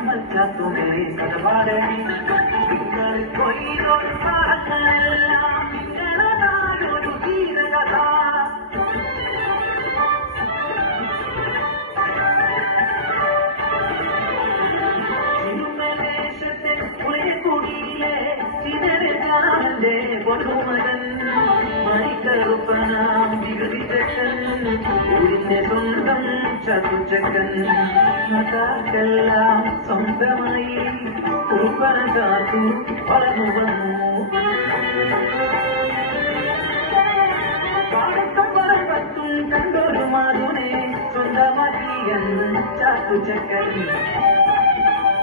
ചാത്തുമേ കഥപാടേ നിങ്ങൾ കൊയ്തൊരു കാലങ്ങളെല്ലാം നിങ്ങളൊരു ഗീതകഥ ചിരുമദേശത്തെ പുഴക്കുടിയിലെ ചിതരജാമന്റെ പൊന്നുമകൻ മൈക്കറുപ്പനാം വികൃതിച്ചക്കൻ ഊരിന്റെ സ്വന്തം ചതുചക്കൻ മതാക്കെല്ലാം സ്വന്തമായി ഉൾപ്പന ചാത്തു വളർന്നു വന്നു പാടത്തും കണ്ടൊരു മാതുനെ സ്വന്തമാക്കിയെന്ന് ചാത്തുചക്കൻ